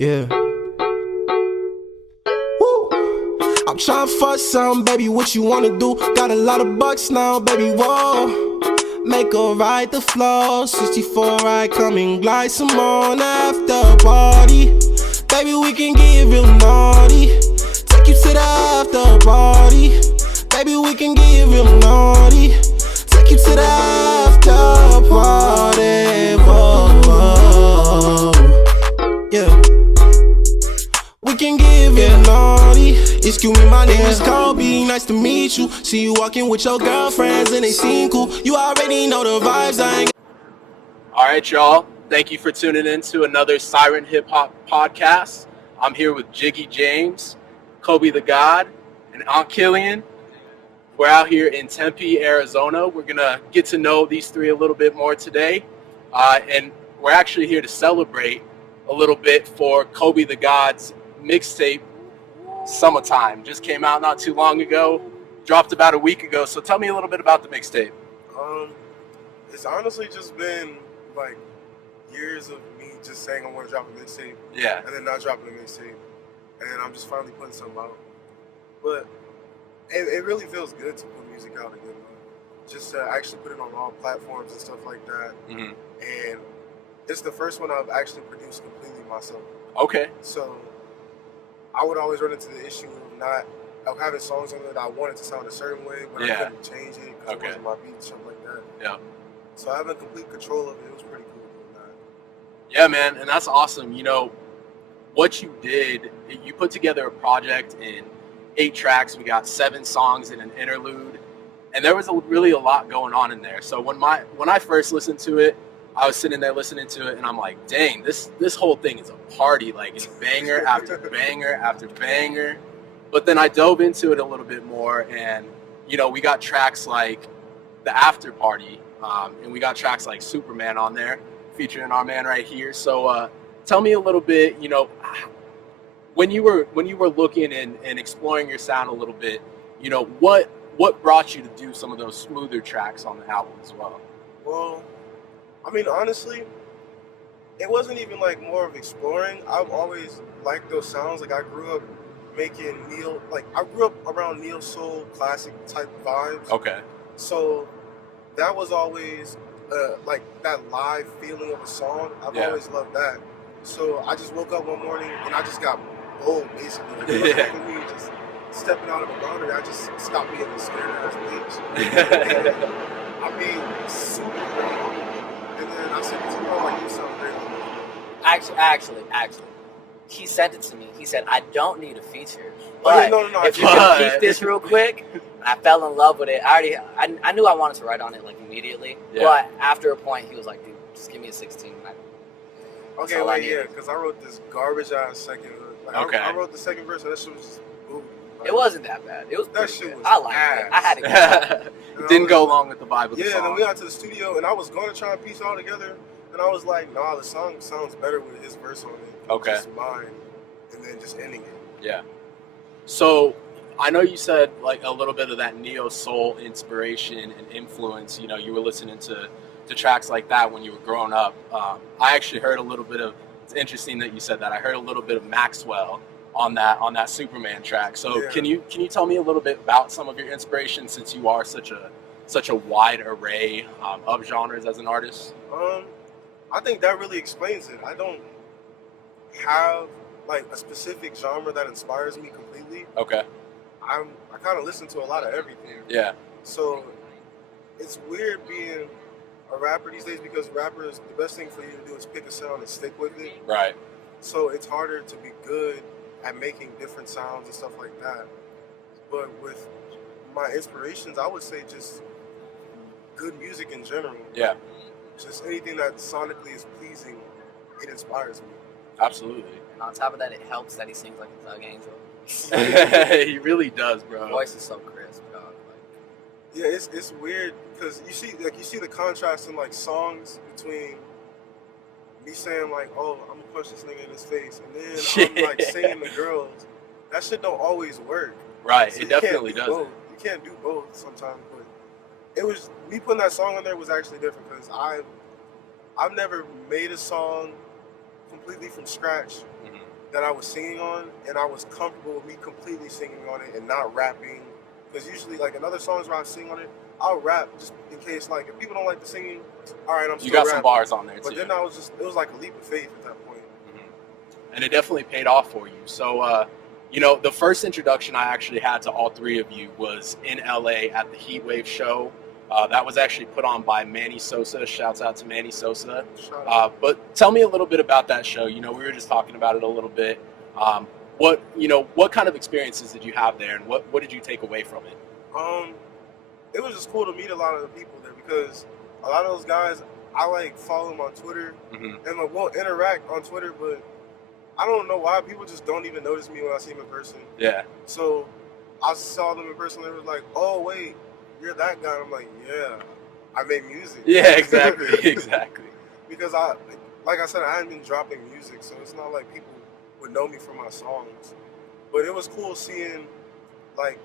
Yeah. Woo. I'm trying to fuck some, baby, what you wanna do? Got a lot of bucks now, baby, whoa. Make her ride the floor, 64 right, come and glide some on after party. Baby, we can get real naughty. Take you to the after party. Baby, we can get real naughty. Take you to the after party. Whoa, whoa. Yeah. We can get real naughty. Excuse me, my name is Kobe. Nice to meet you. See you walking with your girlfriends and they seem cool. You already know the vibes. I ain't. All right, y'all. Thank you for tuning in to another Siren Hip Hop Podcast. I'm here with Jiggy James, Kobe the God, and Aunt Kilian. We're out here in Tempe, Arizona. We're going to get to know these three a little bit more today. And we're actually here to celebrate a little bit for Kobe the God's mixtape, Summahtyme. Just came out not too long ago, dropped about a week ago. So tell me a little bit about the mixtape. It's honestly just been like years of me just saying I want to drop a mixtape, Yeah. and then not dropping a mixtape, and then I'm just finally putting something out. But it really feels good to put music out again, just to actually put it on all platforms and stuff like that. Mm-hmm. And it's the first one I've actually produced completely myself. Okay. So I would always run into the issue of having songs on it that I wanted to sound a certain way, but I couldn't change it because it wasn't my beat, something like that. Yeah. So having complete control of it was pretty cool doing that. Yeah, man, and that's awesome. You know, what you did, you put together a project in 8 tracks. We got 7 songs and an interlude, and there was really a lot going on in there. So when I first listened to it, I was sitting there listening to it, and I'm like, dang, this whole thing is a party. Like, it's banger after banger after banger. But then I dove into it a little bit more, and, you know, we got tracks like The After Party, and we got tracks like Superman on there, featuring our man right here. So tell me a little bit, you know, when you were looking and exploring your sound a little bit, you know, what brought you to do some of those smoother tracks on the album as well? Well, I mean, honestly, it wasn't even like more of exploring. I've always liked those sounds. Like, I grew up making I grew up around neo soul classic type vibes. Okay. So that was always like that live feeling of a song. I've always loved that. So I just woke up one morning and I just got bold, basically. Like, it wasn't even me just stepping out of a boundary. I just stopped being a scared ass bitch. And I made super great. And then I said to him, "Oh, you sound great." Actually, he sent it to me. He said, "I don't need a feature, but no, if you can keep this real quick." I fell in love with it. I knew I wanted to write on it like immediately, but after a point, he was like, "Dude, just give me a 16." Okay, wait, yeah, because I wrote this garbage ass second. Like, I wrote the second verse, and that shit was just boo. Like, it wasn't that bad. It was that shit was I liked ass. it. I had it. It didn't go along with the vibe of the song. Yeah, and then we got to the studio, and I was going to try and piece it all together, and I was like, nah, the song sounds better with his verse on it. Okay. Just mine, and then just ending it. Yeah. So I know you said like a little bit of that neo soul inspiration and influence. You know, you were listening to tracks like that when you were growing up. I actually heard a little bit of. It's interesting that you said that. I heard a little bit of Maxwell on that Superman track. So can you tell me a little bit about some of your inspiration, since you are such a wide array of genres as an artist? I think that really explains it. I don't have like a specific genre that inspires me completely. Okay. I kind of listen to a lot of everything. Yeah. So it's weird being a rapper these days, because rappers, the best thing for you to do is pick a sound and stick with it. Right. So it's harder to be good at making different sounds and stuff like that. But with my inspirations, I would say just good music in general. Yeah. Just anything that sonically is pleasing, it inspires me. Absolutely. And on top of that, it helps that he sings like a thug angel. He really does, bro. His voice is so crisp, dog. Yeah, it's weird because you see the contrast in like songs between me saying like, "Oh, I'm gonna punch this nigga in his face," and then I'm like singing the girls. That shit don't always work. Right, So it definitely doesn't. You can't do both sometimes, but it was me putting that song on there was actually different because I've never made a song completely from scratch that I was singing on, and I was comfortable with me completely singing on it and not rapping. Because usually, like, in other songs where I sing on it, I'll rap just in case, like, if people don't like the singing, all right, I'm still You got rapping. some bars on there, too. But then I was just, it was like a leap of faith at that point. And it definitely paid off for you. So, you know, the first introduction I actually had to all three of you was in LA at the Heatwave show. That was actually put on by Manny Sosa. Shouts out to Manny Sosa. But tell me a little bit about that show. You know, we were just talking about it a little bit. What kind of experiences did you have there, and what did you take away from it? It was just cool to meet a lot of the people there, because a lot of those guys, I like follow them on Twitter, and like we'll interact on Twitter, but I don't know why people just don't even notice me when I see them in person. Yeah. So I saw them in person, and they were like, "Oh wait, you're that guy." And I'm like, "Yeah, I make music." Yeah, exactly, exactly. Because like I said, I hadn't been dropping music, so it's not like people would know me from my songs. But it was cool seeing, like,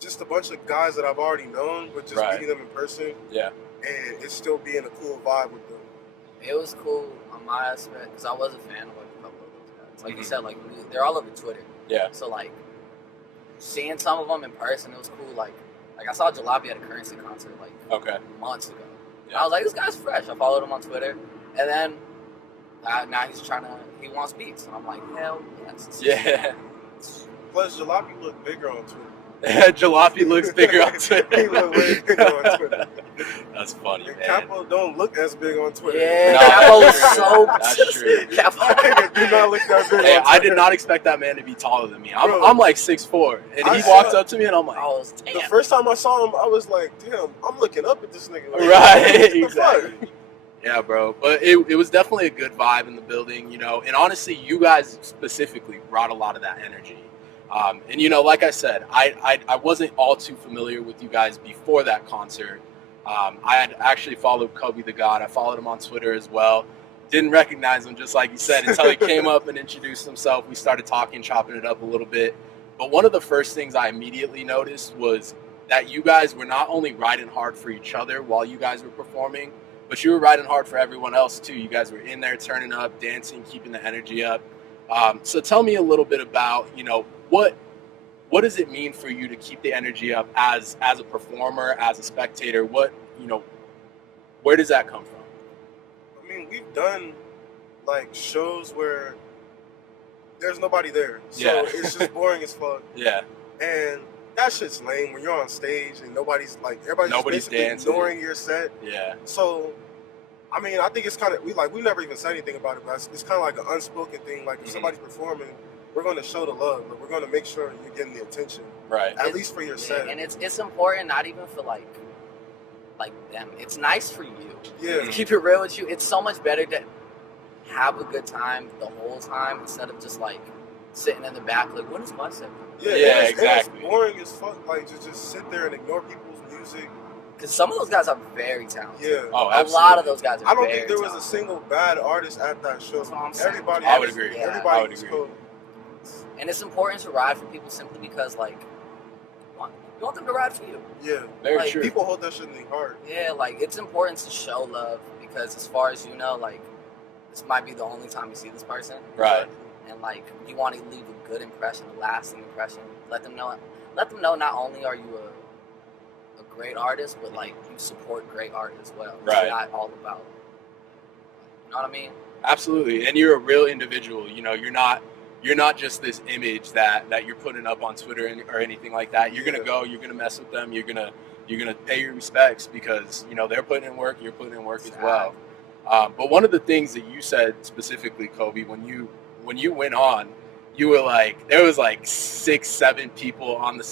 just a bunch of guys that I've already known, but just meeting them in person. Yeah. And it's still being a cool vibe with them. It was cool on my aspect, because I was a fan of, like, a couple of those guys. Like you said, like, they're all over Twitter. Yeah. So, like, seeing some of them in person, it was cool. Like I saw Jalopy at a Currency concert, like, months ago. Yeah. I was like, this guy's fresh. I followed him on Twitter. And then now he wants beats. And I'm like, hell yes. Yeah. Plus, Jalopy looked bigger on Twitter. Jalopy looks bigger on Twitter. He looked way bigger on Twitter. That's funny, and man. Capo don't look as big on Twitter. Yeah, no, Capo was so... That's true. Capo do not look that big Hey, on Twitter. I did not expect that man to be taller than me. I'm like 6'4", and he walked up to me, and I'm like, oh, damn. The first time I saw him, I was like, damn, I'm looking up at this nigga. Like, right, exactly. Yeah, bro. But it was definitely a good vibe in the building, you know. And honestly, you guys specifically brought a lot of that energy. And, you know, like I said, I wasn't all too familiar with you guys before that concert. I had actually followed Kobe the God. I followed him on Twitter as well. Didn't recognize him, just like you said, until he came up and introduced himself. We started talking, chopping it up a little bit. But one of the first things I immediately noticed was that you guys were not only riding hard for each other while you guys were performing, but you were riding hard for everyone else too. You guys were in there turning up, dancing, keeping the energy up. So tell me a little bit about, you know, what does it mean for you to keep the energy up as a performer, as a spectator? What, you know, where does that come from? I mean, we've done like shows where there's nobody there, so it's just boring as fuck. Yeah. And that shit's lame when you're on stage and everybody's basically dancing, ignoring your set. Yeah. So, I mean, I think it's kind of we never even said anything about it, but it's kind of like an unspoken thing. Like if somebody's performing, we're going to show the love, but we're going to make sure you're getting the attention, right? At least for your set. And it's important, not even for like them. It's nice for you. Yeah. To keep it real with you, it's so much better to have a good time the whole time instead of just like sitting in the back like, when is my set? Yeah, exactly. It's boring as fuck. Like to just sit there and ignore people's music. Because some of those guys are very talented. Yeah. Oh, absolutely. A lot of those guys are I don't very think there was talented. a single bad artist at that show. That's what I'm saying. Everybody, I would agree. Yeah, everybody was cool. And it's important to ride for people simply because, like, you want them to ride for you. Yeah. Very true. People hold that shit in their heart. Yeah, like, it's important to show love because as far as you know, like, this might be the only time you see this person. Right. And, like, you want to leave a good impression, a lasting impression. Let them know not only are you a great artist, but, like, you support great art as well. Right. It's not all about, you know what I mean? Absolutely. And you're a real individual. You know, you're not just this image that you're putting up on Twitter or anything like that. You're gonna go, you're gonna mess with them, you're gonna pay your respects because you know they're putting in work, you're putting in work as well. But one of the things that you said specifically, Kobe, when you went on, you were like, there was like 6-7 people on the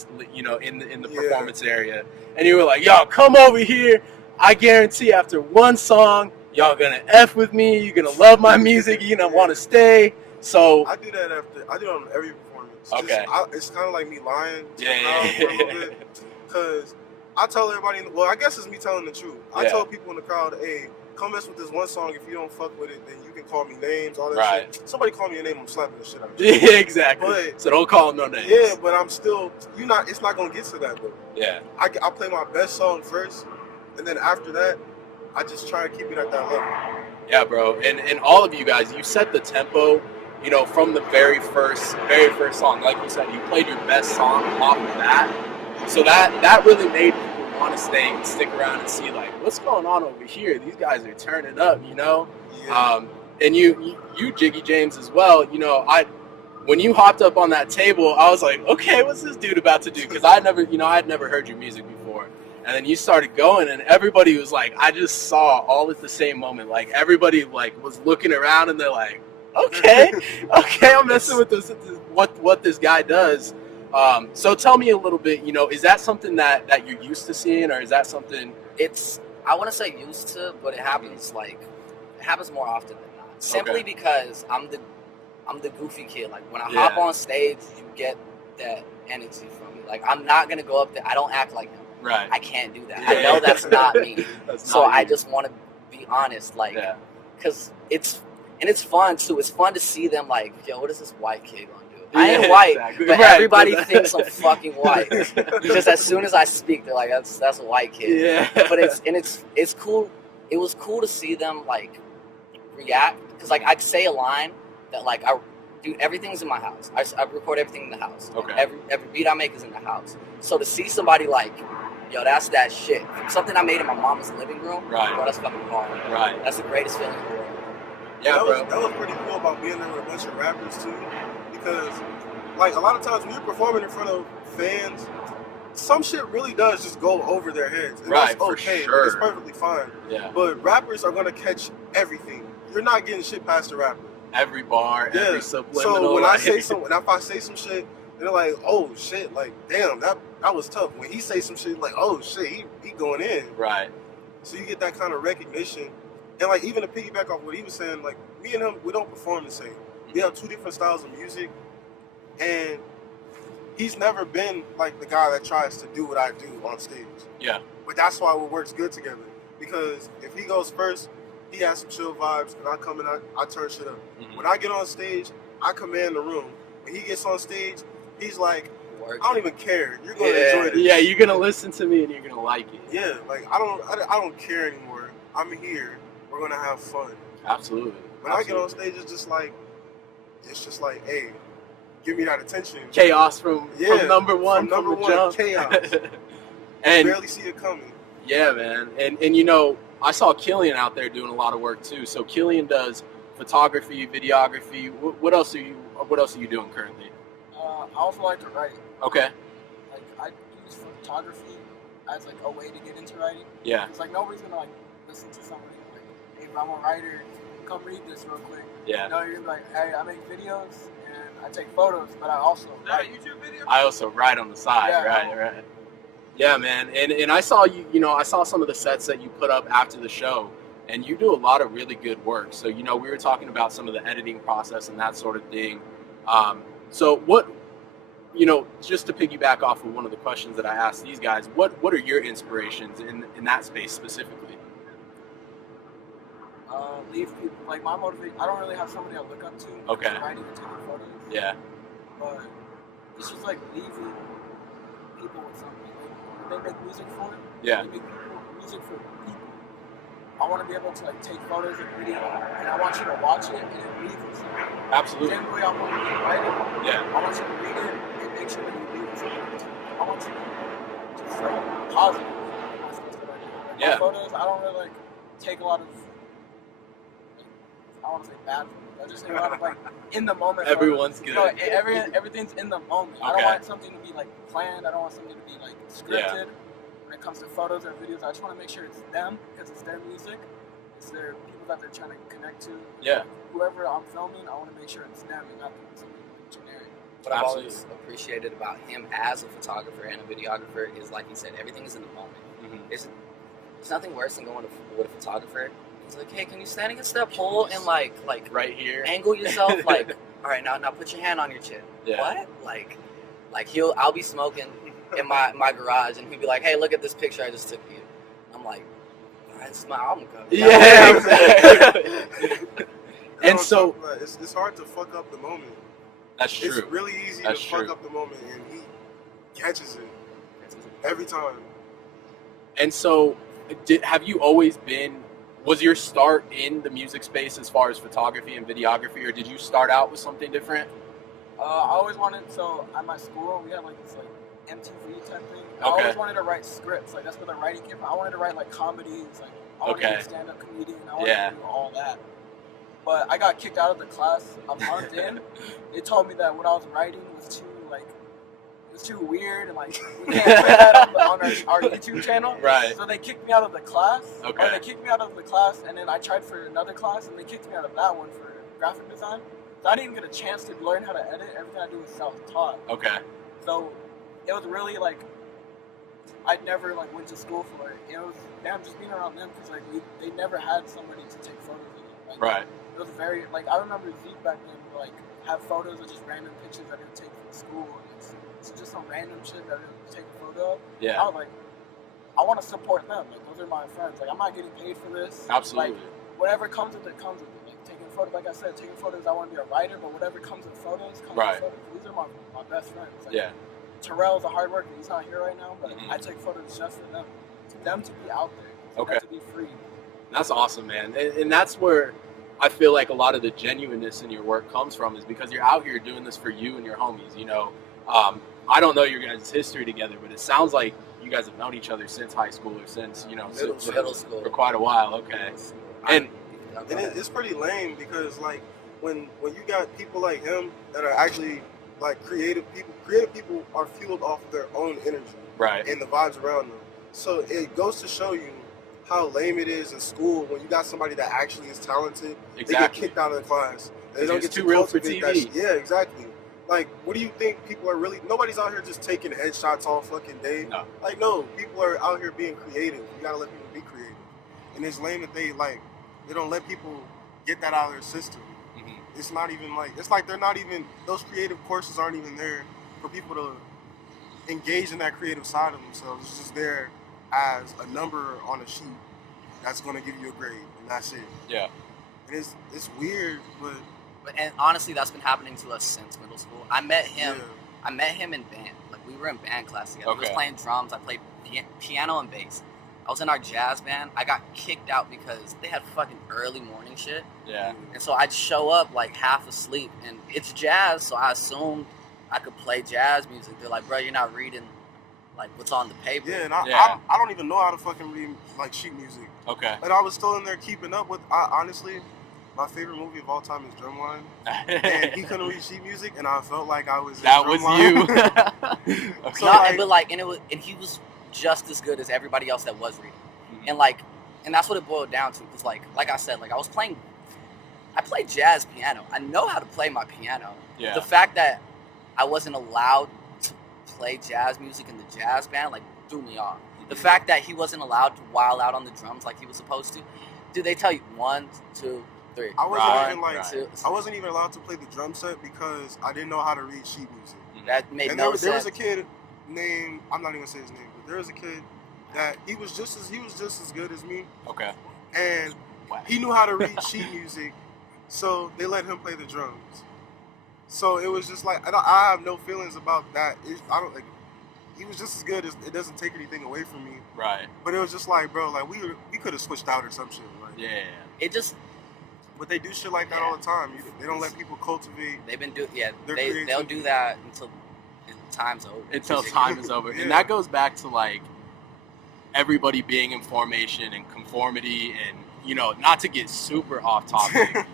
in the performance area, and you were like, y'all come over here. I guarantee after one song, y'all gonna F with me. You're gonna love my music. You're gonna want to stay. So I do that I do it on every performance. Okay. It's kind of like me lying to the Yeah. crowd for a little bit. Because I tell everybody, well, I guess it's me telling the truth. I tell people in the crowd, hey, come mess with this one song. If you don't fuck with it, then you can call me names, all that shit. Somebody call me a name, I'm slapping the shit out of you. Yeah, exactly. But, so don't call them no names. Yeah, but I'm still, it's not going to get to that, though. Yeah. I play my best song first, and then after that, I just try to keep it at that level. Yeah, bro. And all of you guys, you set the tempo you know, from the very first song. Like you said, you played your best song off of that. So that really made people want to stay and stick around and see, like, what's going on over here? These guys are turning up, you know? Yeah. And you Jiggy James as well, you know, when you hopped up on that table, I was like, okay, what's this dude about to do? Because I had never heard your music before. And then you started going, and everybody was like, I just saw all at the same moment. Like, everybody like was looking around, and they're like, okay, I'm messing with this, what this guy does. So tell me a little bit, you know, is that something that you're used to seeing, or is that something? I want to say used to, but it happens more often than not. Simply because I'm the goofy kid. Like, when I hop on stage, you get that energy from me. Like, I'm not gonna go up there. I don't act like him. Right. I can't do that. I know that's not me. I just want to be honest, like, because it's fun too. It's fun to see them like, yo, what is this white kid gonna do? I ain't white, but everybody thinks I'm fucking white. Because as soon as I speak, they're like, that's a white kid. Yeah. But it's cool. It was cool to see them like react, because like I'd say a line that like everything's in my house. I record everything in the house. Okay. Every beat I make is in the house. So to see somebody like, yo, that's that shit. Something I made in my mama's living room. Right. Bro, that's fucking hard. Right. That's the greatest feeling in the world. Yeah, that was pretty cool about being there with a bunch of rappers too, because like a lot of times when you're performing in front of fans, some shit really does just go over their heads. And right. That's okay. For sure. It's perfectly fine. Yeah. But rappers are gonna catch everything. You're not getting shit past the rapper. Every bar, every subliminal. So when if I say some shit, they're like, oh shit, like damn, that was tough. When he say some shit, like, oh shit, he going in. Right. So you get that kind of recognition. And like, even to piggyback off what he was saying, like, me and him, we don't perform the same. We have two different styles of music, and he's never been like the guy that tries to do what I do on stage. Yeah. But that's why it works good together. Because if he goes first, he has some chill vibes, and I come in, I turn shit up. Mm-hmm. When I get on stage, I command the room. When he gets on stage, he's like, I don't even care. You're gonna enjoy this. Yeah, you're gonna listen to me and you're gonna like it. Yeah, like I don't care anymore. I'm here. We're gonna have fun. Absolutely. When I get on stage, it's just like, hey, give me that attention. Chaos from number one. From number one, jump. Chaos. And barely see it coming. Yeah, man. And you know, I saw Kilian out there doing a lot of work too. So Kilian does photography, videography. What else are you doing currently? I also like to write. Okay. Like, I use photography as like a way to get into writing. Yeah. It's like nobody's gonna like listen to somebody like, hey, I'm a writer. Come read this real quick. Yeah. You know, you're gonna be like, hey, I make videos and I take photos, but I also write. YouTube videos? I also write on the side. Yeah. Right. Yeah, man. And I saw I saw some of the sets that you put up after the show, and you do a lot of really good work. So, you know, we were talking about some of the editing process and that sort of thing. So what, you know, just to piggyback off of one of the questions that I asked these guys, what are your inspirations in that space specifically? Leave people, like my motivation, I don't really have somebody I look up to. Okay. Writing and taking photos. Yeah. But it's just like leaving people with something. Like, they make music for it. Yeah. They make music for people. I want to be able to like take photos and video, and I want you to watch it and then leave with something. Absolutely. Same way I want you to write it. Yeah. I want you to read it and make sure that you leave with something. I want you to just positive. Yeah. My photos, I don't really like take a lot of. I want to say bad photos. I just say a lot of like in the moment. Everyone's good. You know, everything's in the moment. Okay. I don't want something to be like planned. I don't want something to be like scripted. When it comes to photos or videos, I just want to make sure it's them because it's their music. It's their people that they're trying to connect to. Yeah. Whoever I'm filming, I want to make sure it's them and not something generic. What I've always appreciated about him as a photographer and a videographer is, like he said, everything is in the moment. Mm-hmm. There's nothing worse than going with a photographer. He's like, hey, can you stand against that pole and like right here, angle yourself? Like, all right, now put your hand on your chin. Yeah. What? Like I'll be smoking in my garage and he'll be like, hey, look at this picture I just took of you. I'm like, all right, this is my album cover. Yeah, exactly. And so it's hard to fuck up the moment. That's true. It's really easy to fuck up the moment, and he catches it every time. And so, have you always been Was your start in the music space as far as photography and videography, or did you start out with something different? I always wanted, so at my school, we had like this like MTV type thing. I Okay. always wanted to write scripts. Like that's where the writing came from. I wanted to write like comedies. Like I wanted to be a stand-up comedian. I wanted to do all that. But I got kicked out of the class a month in. They told me that what I was writing was too like, it was too weird and like we can't play that on our YouTube channel. Right. So they kicked me out of the class. Okay. Or they kicked me out of the class, and then I tried for another class, and they kicked me out of that one for graphic design. So I didn't even get a chance to learn how to edit. Everything I do was self-taught. Okay. So it was really like I never like went to school for it. It was just being around them because like they never had somebody to take photos of them. Like, Right. It was very like I remember Zeke back then would, like have photos of just random pictures that he would take from school. It's just some random shit that he would take a photo of. Yeah. I was like, I want to support them. Like those are my friends. Like I'm not getting paid for this. Absolutely. Like whatever comes with it comes with it. Like taking photos, like I said, taking photos. I want to be a writer, but whatever comes with photos comes Right. with photos. These are my best friends. Like, Yeah. Terrell's a hard worker. He's not here right now, but Mhm. I take photos just for them. To them to be out there. For Okay. them to be free. That's awesome, man. And that's where I feel like a lot of the genuineness in your work comes from, is because you're out here doing this for you and your homies. You know, I don't know your guys' history together, but it sounds like you guys have known each other since high school or since, you know, Middle school. for quite a while. Okay. And And it's pretty lame because like when you got people like him that are actually like creative people are fueled off of their own energy right. and the vibes around them. So it goes to show you how lame it is in school when you got somebody that actually is talented. They get Exactly. kicked out of the class. They It's don't get too to real for cultivate that TV. shit. Yeah, exactly. Like, what do you think people are really? Nobody's out here just taking headshots all fucking day. No. Like, no, people are out here being creative. You gotta let people be creative. And it's lame that they don't let people get that out of their system. Mhm. It's not even like, it's like they're not even, those creative courses aren't even there for people to engage in that creative side of themselves. It's just there as a number on a sheet that's going to give you a grade, and that's it. Yeah. And it's weird, but And honestly, that's been happening to us since middle school. I met him. yeah. I met him in band. Like we were in band class together. He was Okay. playing drums. I played piano and bass. I was in our jazz band. I got kicked out because they had fucking early morning shit. Yeah. And so I'd show up like half asleep, and it's jazz, so I assumed I could play jazz music. They're like, bro, you're not reading like what's on the paper. Yeah, and Yeah. I don't even know how to fucking read like sheet music. Okay. And I was still in there keeping up with. Honestly, my favorite movie of all time is Drumline, and he couldn't read sheet music, and I felt like I was. in That was Drumline. you. Okay. So, No, like- and he was just as good as everybody else that was reading. Mhm. And that's what it boiled down to. Because like I said, like I played jazz piano. I know how to play my piano. Yeah. The fact that I wasn't allowed to play jazz music in the jazz band like threw me off. The fact that he wasn't allowed to wild out on the drums like he was supposed to. Dude, they tell you 1, 2, 3. I wasn't Right, even like. right. I wasn't even allowed to play the drum set because I didn't know how to read sheet music. That made And no there sense. was a kid named, I'm not even gonna say his name, but there was a kid that he was just as good as me, Okay. and Wow. he knew how to read sheet music, so they let him play the drums. So it was just like I have no feelings about that. I don't like. He was just as good as it doesn't take anything away from me. Right. But it was just like, bro, like we could have switched out or some shit. Like, Yeah. It just but they do shit like that all the time. They don't let people cultivate. they'll Their do creativity. that until time's over. Until time is over. Yeah. And that goes back to like everybody being in formation and conformity, and you know, not to get super off topic,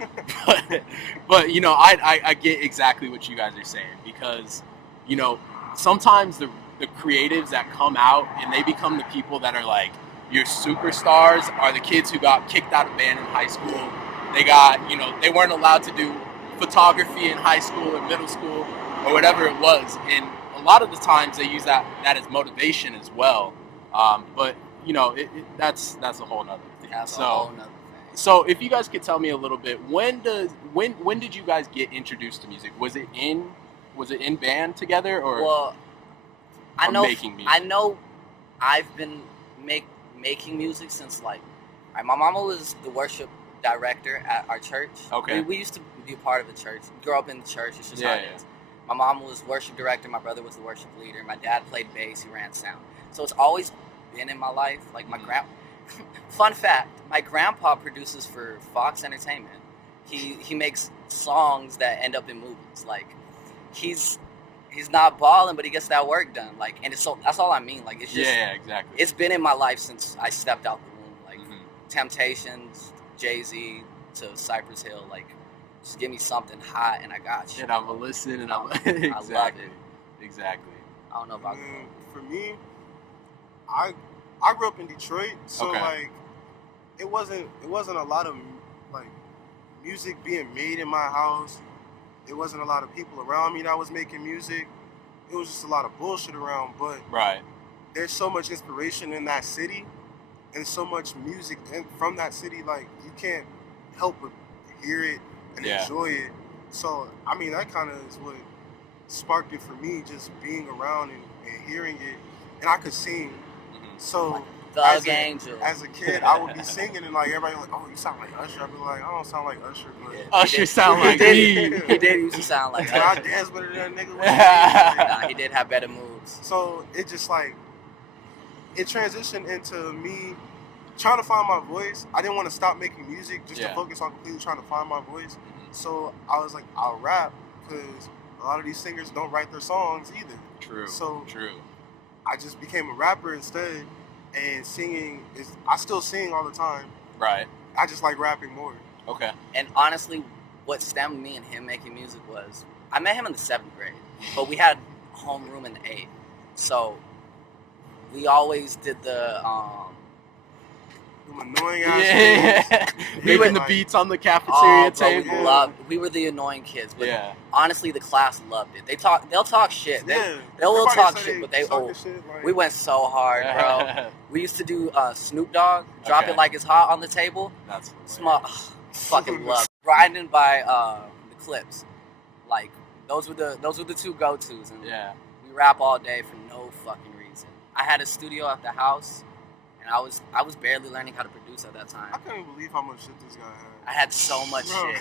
but you know, I get exactly what you guys are saying, because you know, sometimes the creatives that come out and they become the people that are like your superstars are the kids who got kicked out of band in high school. They got, you know, they weren't allowed to do photography in high school or middle school or whatever it was, and a lot of the times they use that as motivation as well. But you know, that's a whole nother thing. That's a whole nother thing. So if you guys could tell me a little bit, when did you guys get introduced to music? Was it in band together, or Well, I or know making music? I know I've been making music since like my mama was the worship director at our church. Okay. We used to be a part of the church. We grew up in the church. It's just how Yeah, it yeah. is. My mom was worship director. My brother was the worship leader. My dad played bass. He ran sound. So it's always been in my life. Like my fun fact, my grandpa produces for Fox Entertainment. He makes songs that end up in movies. Like, he's not balling, but he gets that work done. Like, and it's so, that's all I mean. Like, it's just, yeah, exactly. It's been in my life since I stepped out the womb. Like, Temptations, Jay-Z to Cypress Hill. Like, just give me something hot and I got you. And I'm gonna listen and exactly. I love it. Exactly. I don't know about for me, I grew up in Detroit, so like it wasn't a lot of like music being made in my house. It wasn't a lot of people around me that was making music. It was just a lot of bullshit around. But there's so much inspiration in that city and so much music from that city. Like, you can't help but hear it and enjoy it. So I mean, that kind of is what sparked it for me, just being around and hearing it. And I could sing. So as a kid, I would be singing and like everybody like, oh, you sound like Usher. I'd be like, I don't sound like Usher, but Usher sound like me. He did used to sound like Usher. I dance better than that nigga. Nah, he did have better moves. So it just like, it transitioned into me trying to find my voice. I didn't want to stop making music just to focus on completely trying to find my voice. So I was like, I'll rap, because a lot of these singers don't write their songs either. True. I just became a rapper instead, and singing is, I still sing all the time. Right. I just like rapping more. Okay. And honestly, what stemmed me and him making music was, I met him in the 7th grade, but we had homeroom in the 8th. So we always did the annoying ass making the beats on the cafeteria table. We were the annoying kids, but honestly, the class loved it. They'll talk shit. They'll talk shit, but we went so hard, bro. We used to do Snoop Dogg, drop it like it's hot on the table. That's fucking love. Grinding by the Clips, like those were the two go-tos, and we rap all day for no fucking reason. I had a studio at the house. I was barely learning how to produce at that time. I couldn't believe how much shit this guy had. I had so much shit.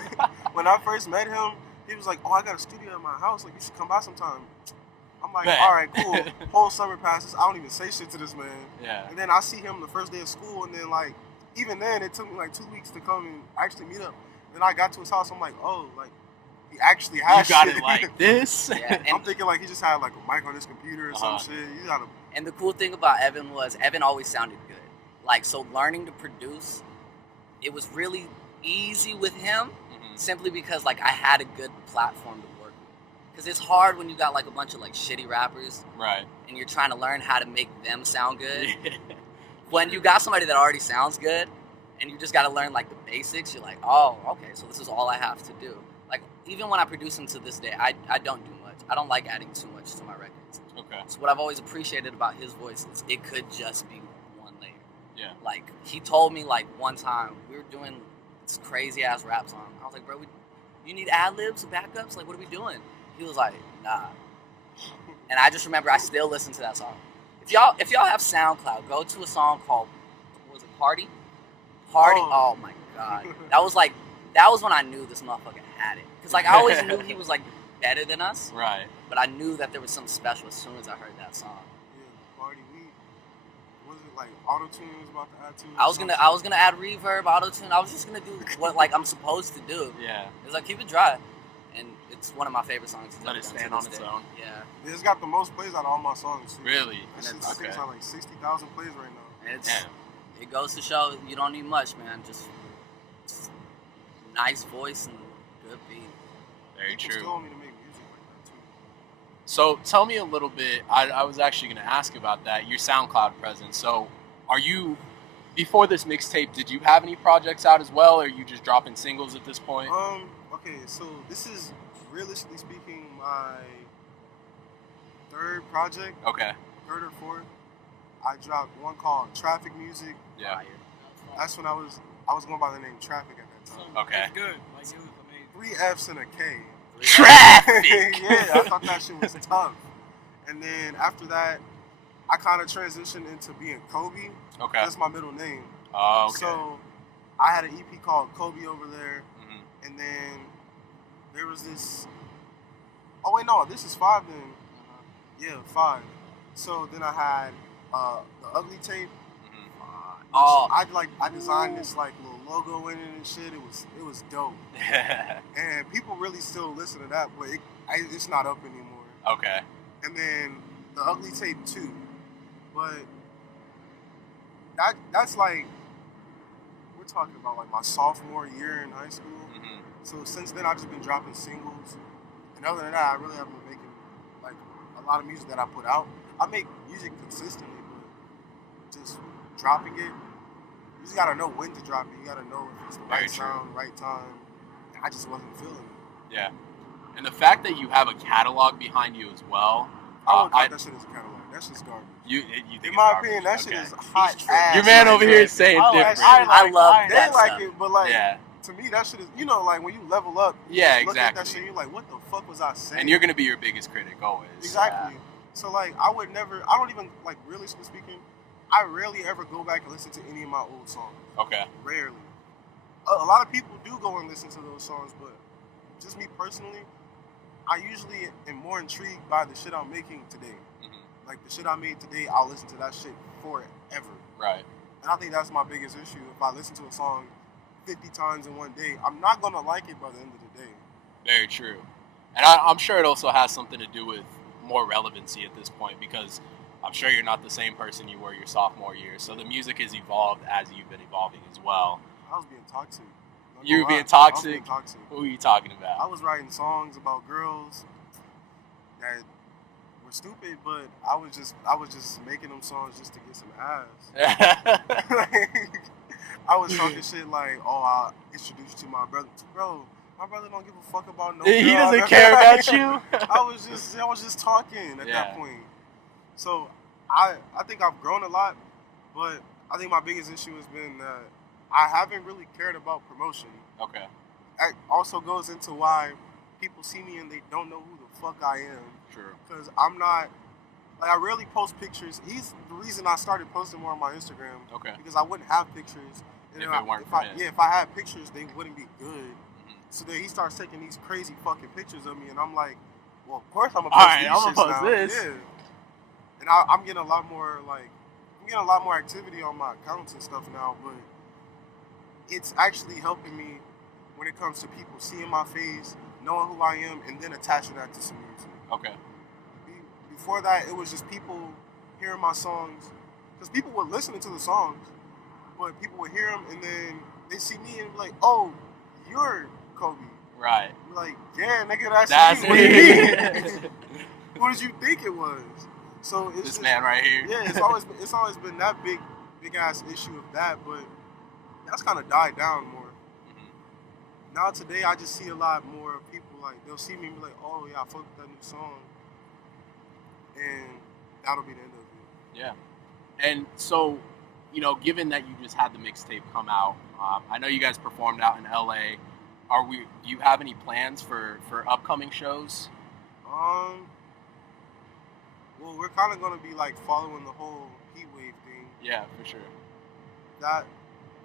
When I first met him, he was like, oh, I got a studio at my house. Like, you should come by sometime. I'm like, all right, cool. Whole summer passes. I don't even say shit to this man. Yeah. And then I see him the first day of school, and then, like, even then, it took me, like, 2 weeks to come and actually meet up. Then I got to his house. I'm like, oh, like, he actually has shit. You got it like this? Yeah, I'm thinking, like, he just had, like, a mic on his computer or some shit. And the cool thing about Evan was, Evan always sounded good. Like, so learning to produce, it was really easy with him, simply because, like, I had a good platform to work with. Because it's hard when you got, like, a bunch of, like, shitty rappers. Right. And you're trying to learn how to make them sound good. When you got somebody that already sounds good, and you just got to learn, like, the basics, you're like, oh, okay, so this is all I have to do. Like, even when I produce them to this day, I don't do much. I don't like adding too much to my records. Okay. So what I've always appreciated about his voice is it could just be one layer. Yeah. Like, he told me, like, one time, we were doing this crazy-ass rap song. I was like, bro, you need ad-libs, backups? Like, what are we doing? He was like, nah. And I just remember I still listen to that song. If y'all have SoundCloud, go to a song called, what was it, Party? Oh my God. That was when I knew this motherfucker had it. Because, like, I always knew he was, like, better than us. Right. But I knew that there was something special as soon as I heard that song. Yeah, Party. Was it like auto-tune was about to add to it? I was gonna add reverb, auto-tune. I was just gonna do what, like, I'm supposed to do. Yeah. It's like, keep it dry. And it's one of my favorite songs. Let it stand on its own. Yeah. It's got the most plays out of all my songs, too. Really? I think it's on like 60,000 plays right now. And it goes to show you don't need much, man. Just nice voice and good beat. Very true. Still want me to make music like that, too. So tell me a little bit, I was actually going to ask about that, your SoundCloud presence. So are you, before this mixtape, did you have any projects out as well, or are you just dropping singles at this point? Okay, so this is, realistically speaking, my 3rd project. Okay. 3rd or 4th. I dropped one called Traffic Music. Yeah. That's when I was going by the name Traffic at that time. Okay. It's good. Like, it was amazing. 3 F's and a K. Traffic! Yeah, I thought that shit was tough. And then after that, I kind of transitioned into being Kobe. Okay. That's my middle name. Oh, okay. So I had an EP called Kobe over there. And then there was this... Oh, wait, no. This is 5 then. Yeah, 5. So then I had the Ugly Tape. Oh, I designed this like little logo in it and shit. It was dope. And people really still listen to that, but it's not up anymore. Okay. And then the Ugly Tape too, but that's like we're talking about like my sophomore year in high school. Mm-hmm. So since then I've just been dropping singles, and other than that I really haven't been making like a lot of music that I put out. I make music consistently, but just dropping it, you just gotta know when to drop it. You gotta know if it's the right sound, right time. And I just wasn't feeling it. Yeah. And the fact that you have a catalog behind you as well. I don't count that shit as a catalog. That shit's garbage. You think in my opinion, that shit is hot ass. Your man over here is saying different. I love that They like stuff. it, but like to me, that shit is, you know, like when you level up. Yeah, look exactly. at that shit, you're like, what the fuck was I saying? And you're gonna be your biggest critic always. Exactly. Yeah. So like, I don't even like really speaking. I rarely ever go back and listen to any of my old songs. Okay. Rarely. A lot of people do go and listen to those songs, but just me personally, I usually am more intrigued by the shit I'm making today. Mm-hmm. Like the shit I made today, I'll listen to that shit forever. Right. And I think that's my biggest issue. If I listen to a song 50 times in one day, I'm not gonna like it by the end of the day. Very true. And I'm sure it also has something to do with more relevancy at this point, because I'm sure you're not the same person you were your sophomore year. So the music has evolved as you've been evolving as well. I was being toxic. You were being toxic? I was being toxic. What were you talking about? I was writing songs about girls that were stupid, but I was just making them songs just to get some ass. I was talking shit like, oh, I'll introduce you to my brother. Bro, my brother don't give a fuck about no girl. He doesn't care about you? I was just talking at that point. So I think I've grown a lot, but I think my biggest issue has been that I haven't really cared about promotion. Okay. That also goes into why people see me and they don't know who the fuck I am. True. Because I'm not, like, I rarely post pictures. He's the reason I started posting more on my Instagram. Okay. Because I wouldn't have pictures. And if I had pictures, they wouldn't be good. Mm-hmm. So then he starts taking these crazy fucking pictures of me, and I'm like, well, of course I'm gonna post these shits now. This. Yeah. And I'm getting a lot more activity on my accounts and stuff now, but it's actually helping me when it comes to people seeing my face, knowing who I am, and then attaching that to some music. Okay. Before that, it was just people hearing my songs, because people were listening to the songs, but people would hear them and then they see me and be like, "Oh, you're Kobe." Right. I'm like, yeah, nigga, that's me. What did you think it was? So it's this man right here. Yeah, it's always been that big ass issue of that, but that's kind of died down more. Mm-hmm. Now today, I just see a lot more of people, like, they'll see me and be like, "Oh yeah, I fucked with that new song," and that'll be the end of it. Yeah. And so, you know, given that you just had the mixtape come out, I know you guys performed out in LA. Do you have any plans for upcoming shows? Well, we're kind of going to be like following the whole heat wave thing. Yeah, for sure. That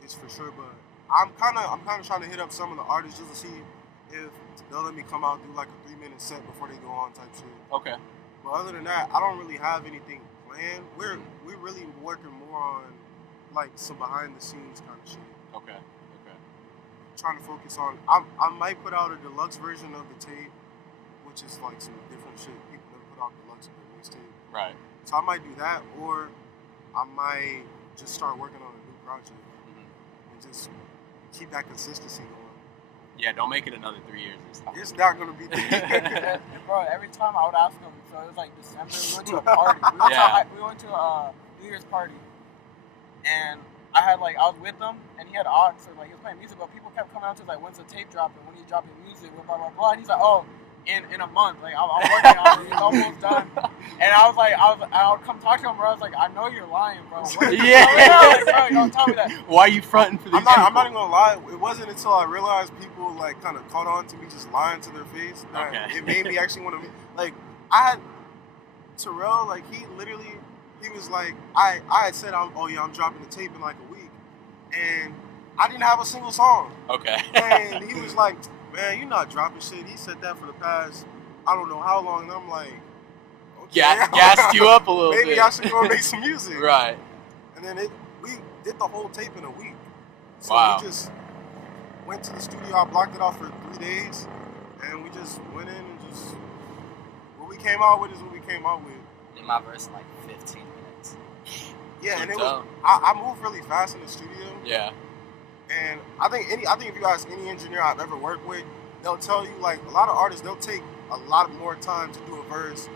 is for sure, but I'm kind of trying to hit up some of the artists just to see if they'll let me come out and do like a 3-minute set before they go on type shit. Okay. But other than that, I don't really have anything planned. We're really working more on like some behind the scenes kind of shit. Okay. Trying to focus on. I might put out a deluxe version of the tape, which is like some different shit. People never put out deluxe of the mixtape. Right. So I might do that, or I might just start working on a new project and just keep that consistency going. Yeah, don't make it another 3 years this time. It's not gonna be. Bro, every time I would ask him, so it was like December. We went to a party. We went to a New Year's party, and I was with him, and he had aux, so like he was playing music, but people kept coming out to us like, "When's the tape dropping? When are you dropping music? Blah blah blah." And he's like, "Oh, in a month. Like I'm working on it. He's almost done." And I would come talk to him, bro. I was like, "I know you're lying, bro." Yeah. Bro, you don't tell me that. Why are you fronting for these people? I'm not even gonna lie. It wasn't until I realized people like kind of caught on to me just lying to their face that it made me actually want to like. I had Terrell, like he was like, I had said, I'm dropping the tape in like a week, and I didn't have a single song. Okay. And he was like, "Man, you're not dropping shit." He said that for the past, I don't know how long, and I'm like, okay. Gassed you up a little bit. Maybe I should go make some music. Right. And then did the whole tape in a week. So wow. we just went to the studio. I blocked it off for 3 days, and we just went in and just what we came out with is what we came out with. Did my verse in like 15 minutes. Yeah, and it was. I moved really fast in the studio. Yeah. And I think if you ask any engineer I've ever worked with, they'll tell you like a lot of artists they'll take a lot more time to do a verse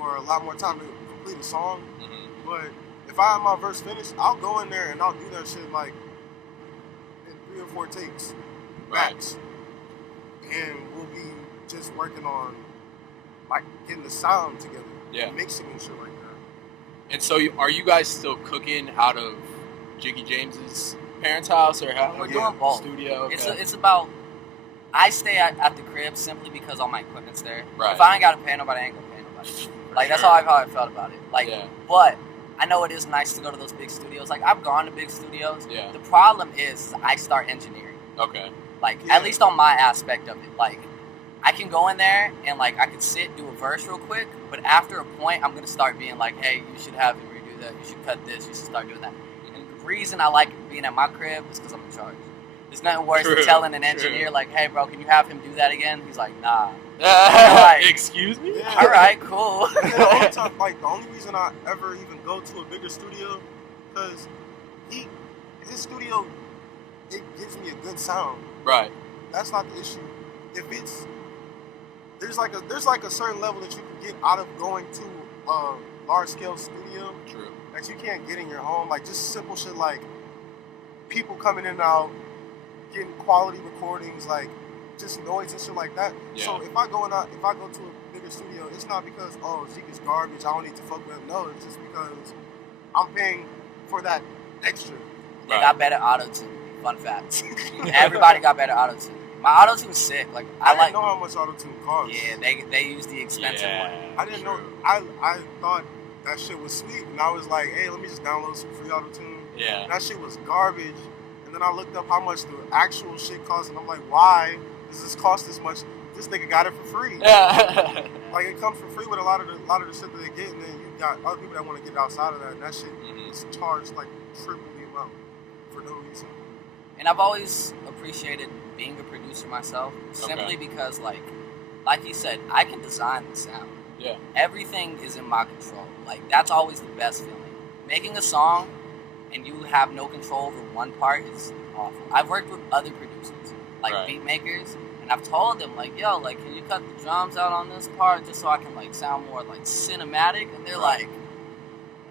or a lot more time to complete a song. Mm-hmm. But if I have my verse finished, I'll go in there and I'll do that shit like in 3 or 4 takes max. And we'll be just working on like getting the sound together, mixing and shit like that. And so, are you guys still cooking out of Jiggy James's parents' house, or how? We're doing both. Studio. Okay. It's about. I stay at the crib simply because all my equipment's there. Right. If I ain't gotta pay nobody, I ain't gonna pay nobody. Like that's how I felt about it. Like, but I know it is nice to go to those big studios. Like I've gone to big studios. Yeah. The problem is I start engineering. Okay. Like at least on my aspect of it, like I can go in there and like I could sit, do a verse real quick, but after a point I'm gonna start being like, hey, you should have him redo that, you should cut this, you should start doing that. And the reason I like being at my crib is because I'm in charge. There's nothing worse than telling an engineer like, hey bro, can you have him do that again? He's like, nah. Like, excuse me? Yeah. All right, cool. The only reason I ever even go to a bigger studio, because his studio, it gives me a good sound. Right. That's not the issue. If it's there's like a certain level that you can get out of going to a large scale studio. True. That you can't get in your home. Like just simple shit like people coming in and out, getting quality recordings, like just noise and shit like that. Yeah. So if I go to a bigger studio, it's not because Zeke is garbage, I don't need to fuck with him. No, it's just because I'm paying for that extra. They got better auto-tune. Fun fact. Everybody got better auto-tune. My auto-tune's sick. Like I didn't know how much auto-tune costs. Yeah, they use the expensive one. I didn't know. I thought that shit was sweet, and I was like, hey, let me just download some free auto-tune. Yeah. That shit was garbage. And then I looked up how much the actual shit costs, and I'm like, why does this cost this much? This nigga got it for free. Yeah. Like it comes for free with a lot of the shit that they get, and then you got other people that want to get outside of that, and that shit is charged like triple the amount for no reason. And I've always appreciated being a producer myself, simply because like you said, I can design the sound. Yeah. Everything is in my control. Like that's always the best feeling. Making a song and you have no control over one part is awful. I've worked with other producers, like beat makers, and I've told them like, yo, like, can you cut the drums out on this part just so I can like sound more like cinematic? And they're like,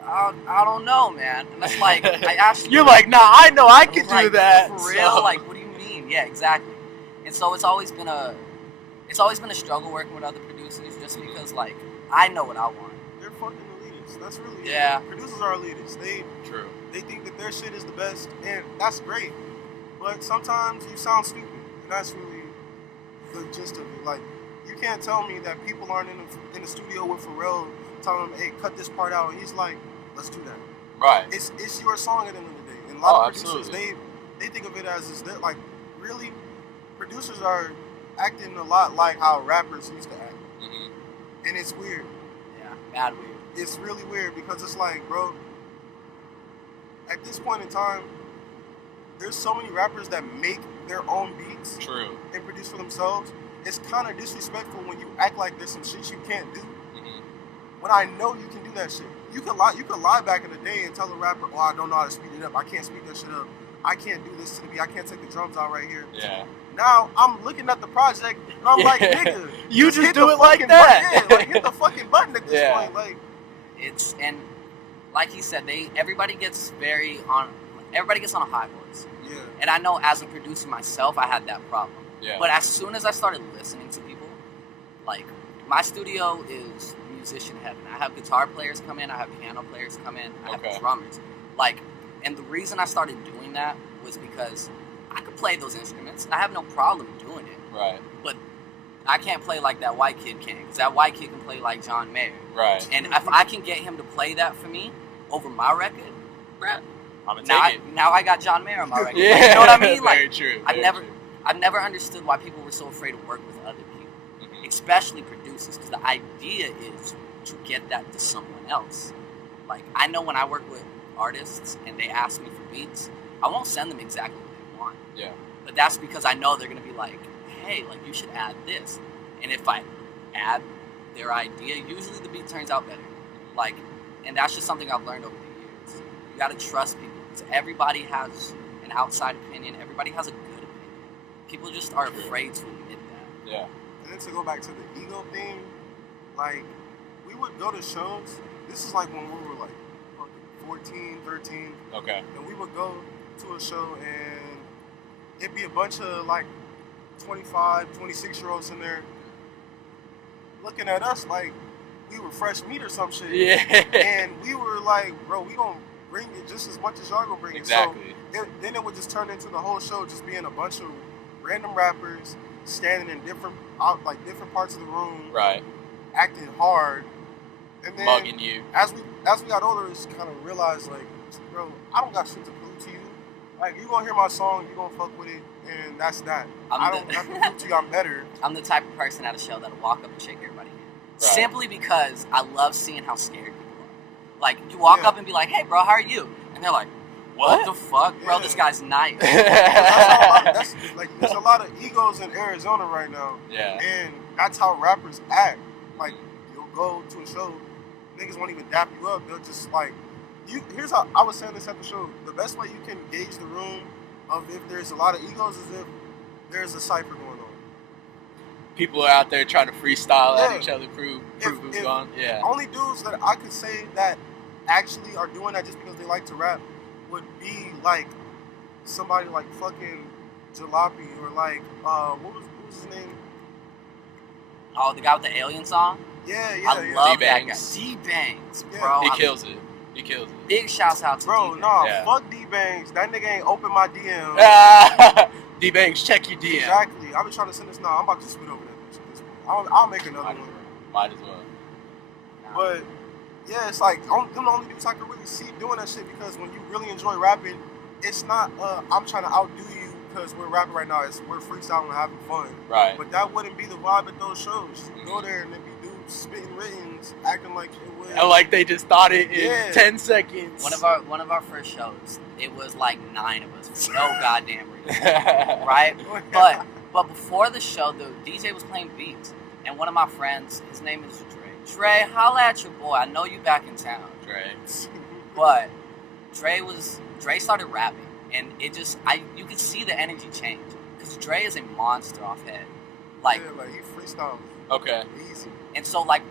I don't know, man. And that's like, I actually... You're like, nah, I know I can do that. For real? So. Like, what do you mean? Yeah, exactly. And so it's always been a struggle working with other producers just because, like, I know what I want. They're fucking elitists. That's really it. Producers are elitists. They think that their shit is the best, and that's great. But sometimes you sound stupid, and that's really the gist of it. Like, you can't tell me that people aren't in the studio with Pharrell telling him, hey, cut this part out, and he's like, let's do that. Right. It's your song at the end of the day. And a lot of producers, absolutely. they think of it as like, really, producers are acting a lot like how rappers used to act. Mm-hmm. And it's weird. Yeah, mad weird. It's really weird because it's like, bro, at this point in time, there's so many rappers that make their own beats. True. And produce for themselves. It's kind of disrespectful when you act like there's some shit you can't do. When I know you can do that shit. You could lie back in the day and tell a rapper, oh, I don't know how to speed it up. I can't speed that shit up. I can't do this to the beat. I can't take the drums out right here. Yeah. Now, I'm looking at the project, and I'm like, nigga. You just do it like that. Yeah, like, hit the fucking button at this point. Like, and like he said, everybody gets on a high horse. Yeah. And I know as a producer myself, I had that problem. Yeah. But as soon as I started listening to people, like, my studio is musician heaven. I have guitar players come in, I have piano players come in, I have drummers. Like, and the reason I started doing that was because I could play those instruments. I have no problem doing it. Right. But I can't play like that white kid can, because that white kid can play like John Mayer. Right. And if I can get him to play that for me over my record, bruh, I'm gonna take it. Now I got John Mayer on my record. Yeah. You know what I mean? Very Like, true. I've never understood why people were so afraid to work with other people, especially producers, because the idea is to get that to someone else. Like, I know when I work with artists and they ask me for beats, I won't send them exactly what they want. Yeah. But that's because I know they're gonna be like, hey, like you should add this. And if I add their idea, usually the beat turns out better. Like, and that's just something I've learned over the years. You gotta trust people because everybody has an outside opinion. Everybody has a good opinion. People just are afraid to admit that. Yeah. And then to go back to the ego thing, like, we would go to shows. This is like when we were like 14, 13. Okay. And we would go to a show and it'd be a bunch of like 25, 26-year-olds in there looking at us like we were fresh meat or some shit. Yeah. And we were like, bro, we gonna bring it just as much as y'all gonna bring it. Exactly. So then it would just turn into the whole show just being a bunch of random rappers standing in different parts of the room, Right. acting hard, and then Mugging you. As we got older, it's kind of realized like, bro, I don't got shit to prove to you. Like, you gonna hear my song, you gonna fuck with it, and that's that. I don't have to prove to you I'm better. I'm the type of person at a show that'll walk up and shake everybody hand. Right. Simply because I love seeing how scared people are. Like, you walk up and be like, hey, bro, how are you? And they're like, what the fuck? Bro, this guy's nice. There's a lot of egos in Arizona right now. Yeah. And that's how rappers act. Like, you'll go to a show, niggas won't even dap you up. They'll just like, here's how I was saying this at the show. The best way you can gauge the room of if there's a lot of egos is if there's a cypher going on. People are out there trying to freestyle at each other, prove who's gone. Yeah. Only dudes that I could say that actually are doing that just because they like to rap would be like somebody like fucking Jalopy or like what was his name? Oh, the guy with the alien song? Yeah. I love that guy. D-Bangs. D-Bangs, Yeah. bro. He kills it. Big shouts out to Bro, D-Bangs. nah, Yeah. fuck D-Bangs. That nigga ain't open my DM. D-Bangs, check your DM. Exactly. I've been trying to send this now. I'm about to spit over that bitch at this point. I'll make another one. Might as well. But yeah, it's like them the only dudes I can really see doing that shit because when you really enjoy rapping, it's not I'm trying to outdo you because we're rapping right now. We're freestyling and having fun. Right. But that wouldn't be the vibe at those shows. You go there and there be dudes spitting writtens, acting like it was. And like they just thought it in 10 seconds. One of our first shows, it was like 9 of us for no goddamn reason, right? But before the show, the DJ was playing beats, and one of my friends, his name is Dre. Dre, holla at your boy. I know you back in town. Dre. But Dre started rapping, and it just you could see the energy change because Dre is a monster off head, like he freestyles. Okay. Easy. And so like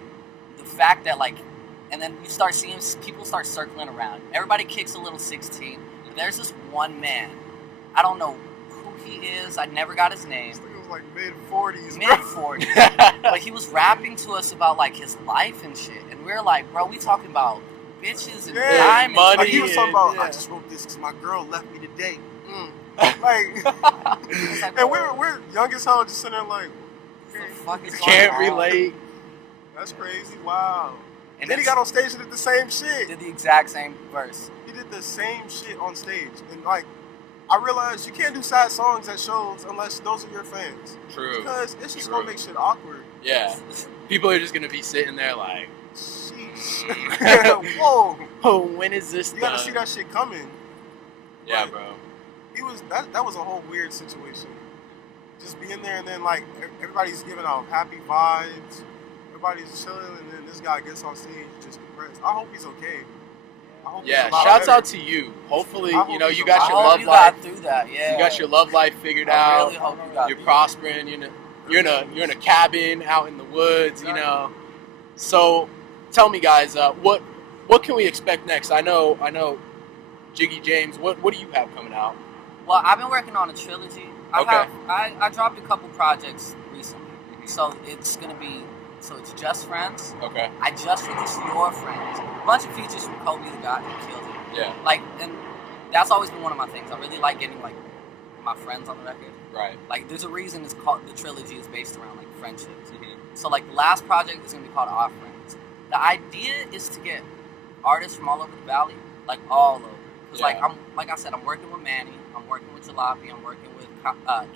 the fact that like, and then you start seeing people start circling around. Everybody kicks a little 16. But there's this one man. I don't know who he is. I never got his name. This nigga was like mid-40s. Mid-40s. But he was rapping to us about like his life and shit. And we were like, bro, we talking about bitches and diamonds. money. Like, he was talking about, I just wrote this because my girl left me today. Like, and we're young as hell, just sitting there like, What the fuck is Can't going on? relate. that's crazy. Wow. And then he got on stage and did the same shit. Did the exact same verse. He did the same shit on stage. And like, I realized you can't do sad songs at shows unless those are your fans. True. Because it's just gonna make shit awkward. Yeah. People are just gonna be sitting there like, Sheesh. Whoa. oh, when is this You gotta done? see that shit coming. Yeah, But bro. He was that was a whole weird situation. Just being there and then like everybody's giving out happy vibes. Everybody's chilling and then this guy gets on stage just depressed. I hope he's okay. I hope Yeah, he's a lot shouts better. out to you. Hopefully, I hope you know, he's you a got lot your I love hope you life. got through that. Yeah. You got your love life figured I out. really hope you got You're through prospering. You're in a cabin out in the woods. You know. So, tell me, guys, what can we expect next? I know, Jiggy James. What do you have coming out? Well, I've been working on a trilogy. Okay. I dropped a couple projects recently. So it's gonna be, it's Just Friends. Okay. I just released Your Friends. A bunch of features from Kobe the God who killed it. Yeah. Like, and that's always been one of my things. I really like getting like my friends on the record. Right. Like, there's a reason it's called, the trilogy is based around like friendships. So like the last project is gonna be called Our Friends. The idea is to get artists from all over the valley, like all over. Cause like I said, I'm working with Manny, I'm working with Jalopy, I'm working with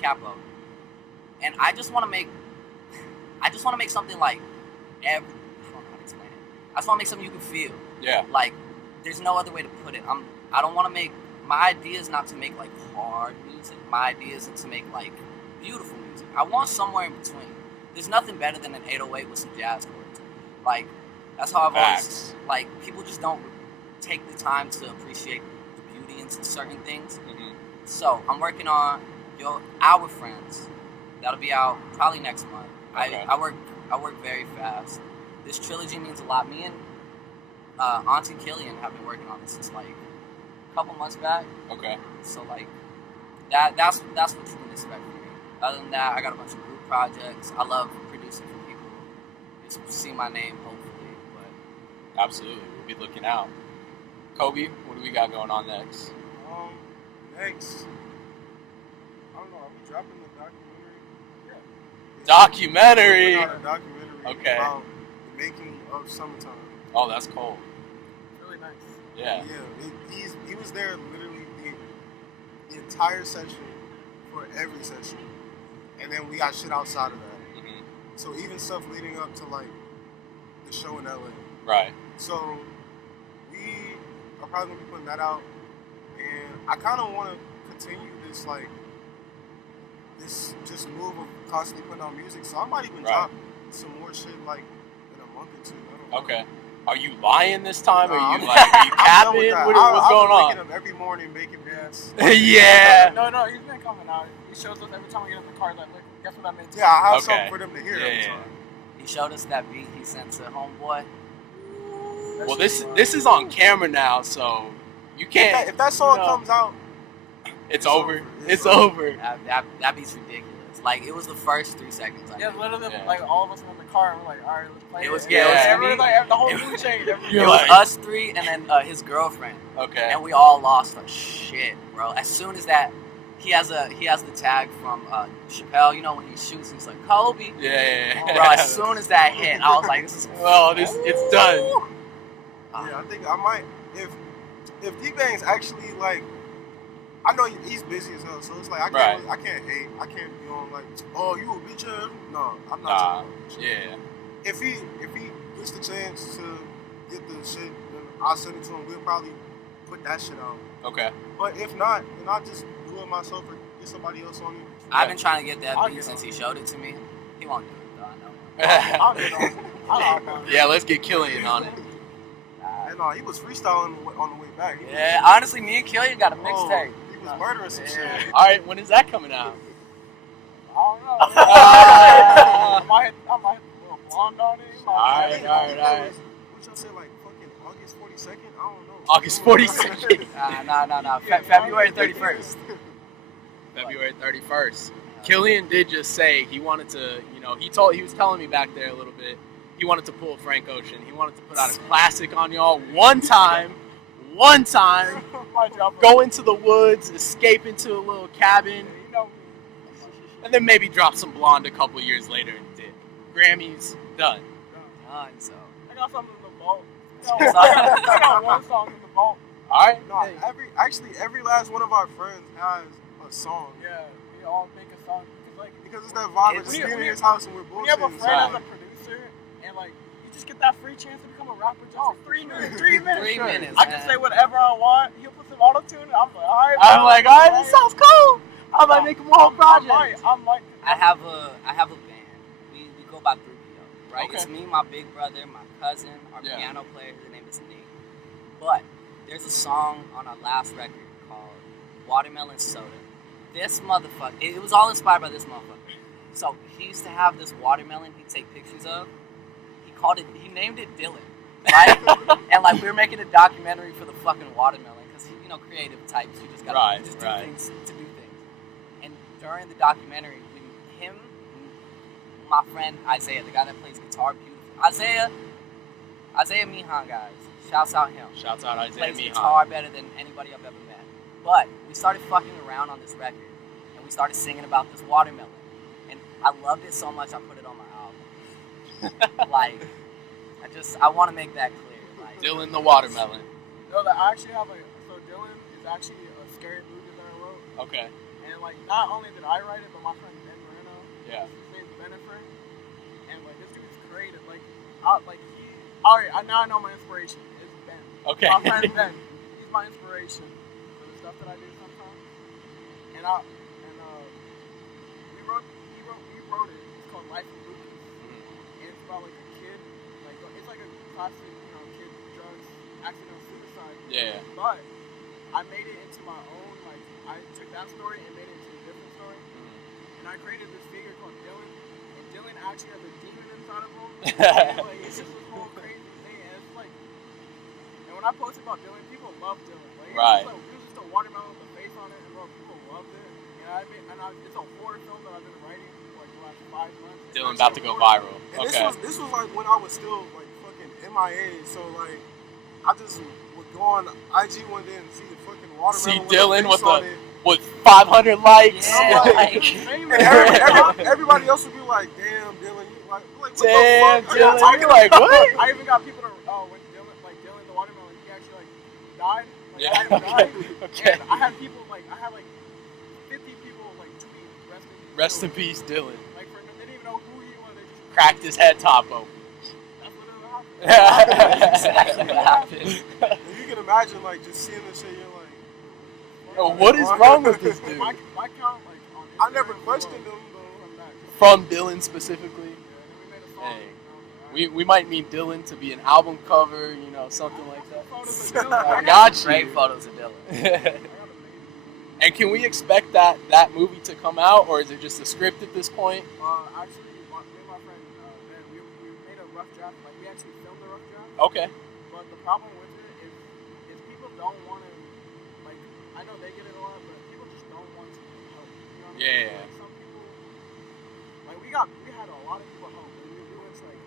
Capo, and I just want to make something like I don't know how to explain it. I just want to make something you can feel. Yeah. Like there's no other way to put it. I don't want to make, my idea is not to make like hard music. My idea is to make like beautiful music. I want somewhere in between. There's nothing better than an 808 with some jazz chords. Like, that's how I've always, like, people just don't take the time to appreciate the beauty in certain things. Mm-hmm. So I'm working on Our Friends. That'll be out probably next month. Okay. I work very fast. This trilogy means a lot. Me and auntiekilian have been working on this since like a couple months back. Okay. So like that's what you can expect from me. Other than that, I got a bunch of group projects. I love producing for people. You'll see my name hopefully. But absolutely, we'll be looking out. Kobe, what do we got going on next? Next, I don't know. Are we dropping the documentary? Yeah. Documentary. We're a documentary about the making of Summahtyme. Oh, that's cool. Really nice. Yeah. Yeah. He was there literally the entire session for every session, and then we got shit outside of that. Mm-hmm. So even stuff leading up to like the show in LA. Right. So we are probably gonna be putting that out. And I kind of want to continue this, like, this just move of constantly putting out music. So I might even drop some more shit, like, in a month or two. I don't know. Are you lying this time? Are you capping? What's going on? I'm waking up every morning making dance. Yeah. No, he's been coming out. He shows us every time we get in the car, like, look, guess what I made today? Yeah, I have something for them to hear every time. He showed us that beat he sent to Homeboy. Well, this is on camera now, so... You can't. If that song comes out, it's over. It's over. That beat's ridiculous. Like, it was the first 3 seconds. Literally, like, all of us were in the car and we're like, all right, let's play it. It was like, the whole mood changed. It was us three and then his girlfriend. Okay. And we all lost our shit, bro. As soon as that, he has the tag from Chappelle. You know when he shoots, he's like Kobe. Yeah. Bro, as soon as that hit, I was like, this is. It's done. Yeah, I think I might if D-Bang's actually like, I know he's busy as hell, so it's like I can't hate, I can't be on like, oh, you a bitch ass. No, I'm not. Yeah. If he gets the chance to get the shit, then I'll send it to him. We'll probably put that shit out. Okay. But if not, then I'll just do it myself or get somebody else on it. I've been trying to get that beat since he showed it to me. He won't do it though. I know. Yeah, let's get Kilian on it. No, he was freestyling on the way back. Honestly, me and Kilian got a mixtape. He was murdering some shit. All right, when is that coming out? I don't know. I might hit a little blonde on it. All right. What y'all say, like fucking August 42nd? I don't know. August 42nd? No. February 31st. February 31st. Kilian did just say he wanted to, he was telling me back there a little bit. He wanted to pull Frank Ocean. He wanted to put out a classic on y'all one time. Go into the woods, escape into a little cabin, and then maybe drop some Blonde a couple years later and dip. Grammys, done. So. I got something in the vault. I got one song in the vault. All right. No, every last one of our friends has a song. Yeah, we all make a song because it's that vibe of just being in his house and we're bullshitting. We have a friend as a producer. And like, you just get that free chance to become a rapper just for 3 minutes. 3 minutes. 3 minutes. I can say whatever I want. He'll put some auto-tune. I'm like, all right, this sounds cool. I might make a whole project. I have a band. We go by 3PO, right? Okay. It's me, my big brother, my cousin, our piano player. His name is Nate. But there's a song on our last record called Watermelon Soda. This motherfucker, it was all inspired by this motherfucker. So he used to have this watermelon he'd take pictures of. He named it Dylan, right? And like we were making a documentary for the fucking watermelon because creative types, you just gotta do things to do things. And during the documentary, him, my friend Isaiah, the guy that plays guitar beautiful, Isaiah Mihan, guys, shouts out him. Shouts out Isaiah Mihan. Plays guitar better than anybody I've ever met. But we started fucking around on this record, and we started singing about this watermelon, and I loved it so much I put it on my album. Like, I want to make that clear. Like, Dylan the Watermelon. No, I actually have Dylan is actually a scary movie that I wrote. Okay. And like, not only did I write it, but my friend Ben Moreno. Yeah. His name's Bennifer. And like, this dude's creative. Like, now I know my inspiration is Ben. Okay. My friend Ben, he's my inspiration for the stuff that I do sometimes. And he wrote it. It's called Life of Lucas. And it's about like a kid, like it's like a classic, kid, drugs, accidental suicide. Yeah. But I made it into my own, like I took that story and made it into a different story. And I created this figure called Dylan. And Dylan actually has a demon inside of him. And, like, it's just this whole crazy thing. And it's like, and when I posted about Dylan, people love Dylan. Like, it was just a watermelon with a face on it, and bro, people loved it. It's a horror film that I've been writing for like the last 5 months. Dylan about to go viral. And Okay. this was like when I was still like fucking MIA, so like I just would go on IG one day and see the fucking watermelon. See Dylan with 500 likes. Yeah. And everybody else would be like, "Damn, Dylan, you like what damn, the fuck?" Dylan, you're like, what? I even got people to when Dylan the watermelon, he actually like died. Like, Yeah. I had him die. Okay. And I had 50 people like tweet Rest in peace, Dylan. Like they didn't even know who he was. They just Cracked his head top open. That's what happened. That's exactly what happened. And you can imagine like just seeing this shit, you're like, Yo, what is wrong with this dude? My count like on I never Instagram, questioned bro, him though. from that. From Dylan specifically. Yeah, and then we made a song. Hey, we might need Dylan to be an album cover, something like that. Photos of Dylan. I got you. Great photos of Dylan. And can we expect that movie to come out, or is it just a script at this point? Actually, me and my friend Ben, we made a rough draft. Like we actually filmed a rough draft. Okay. But the problem with it is people don't want to. Like I know they get it a lot, but people just don't want to help. You know what I mean? Yeah. Like, some people, like we had a lot of people help. We went to like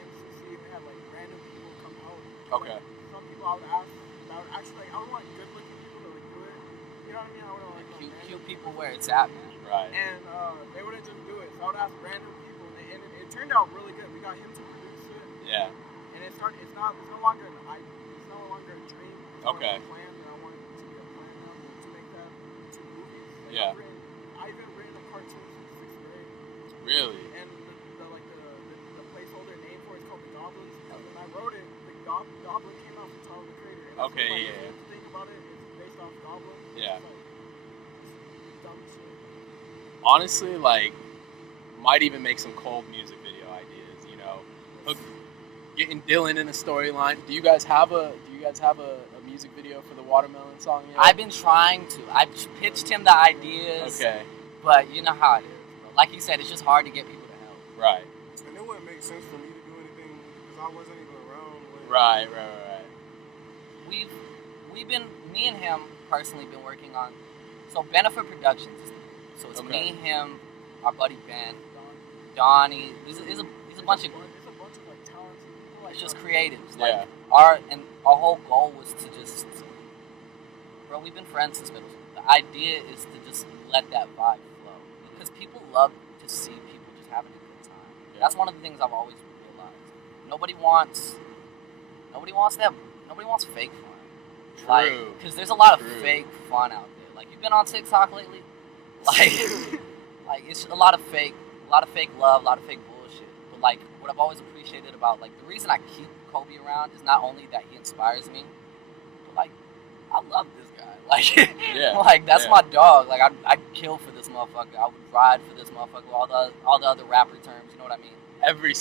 MCC, we had like random people come help. Okay. Like, some people I would actually like I would want good looking people to like do it. You know what I mean? I would like Cute people where it's at, man. Right. and they wouldn't just do it. So I would ask random people, and it turned out really good. We got him to produce it, Yeah. and it's no longer an idea. It's no longer a dream. It's Okay. more of a plan, and I want it to be a plan now to make that into movies. Like, Yeah. I've even written a cartoon since 6th grade, Really? and the placeholder name for it's called the Goblins. And when I wrote it, the Goblin came out from Tyler the Creator. And Okay, like, yeah. If you think about it, it's based off Goblin. Yeah. It's like, dumb shit. Honestly, like, might even make some cold music video ideas. Look, getting Dylan in a storyline. Do you guys have a music video for the Watermelon song yet? I've been trying to. I've pitched him the ideas. Okay. But you know how it is, bro. Like you said, it's just hard to get people to help. Right. And it wouldn't make sense for me to do anything because I wasn't even around. Right. We've been, me and him personally been working on, so Benefit Productions. So it's me, him, our buddy Ben, Donnie. He's a bunch of, It's a bunch of like talented people. it's just creatives. Yeah. Like our whole goal was to just, bro, we've been friends since middle school. The idea is to just let that vibe flow because people love to see people just having a good time. Yeah. That's one of the things I've always realized. Nobody wants fake fun. True. Because there's a lot of True. fake fun out there. Like, you've been on TikTok lately? Like it's a lot of fake love, a lot of fake bullshit. But, like, what I've always appreciated about, like, the reason I keep Kobe around is not only that he inspires me, but, like, I love this guy. Like, Yeah. like that's my dog. Like, I'd kill for this motherfucker. I would ride for this motherfucker. All the other rapper terms, you know what I mean? Every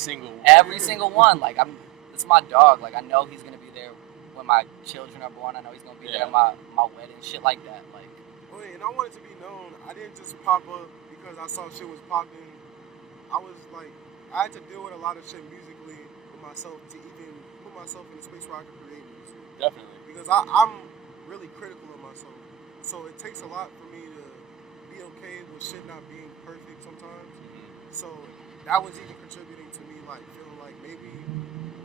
single one. Like, it's my dog. Like, I know he's gonna be there when my children are born. I know he's gonna be there at my wedding, shit like that. Like, Wait, and I wanted to be known. I didn't just pop up because I saw shit was popping. I was like, I had to deal with a lot of shit musically with myself to even put myself in a space where I could create music. Definitely. Because I'm really critical of myself. So it takes a lot for me to be okay with shit not being perfect sometimes. So that was even contributing to me like feeling like maybe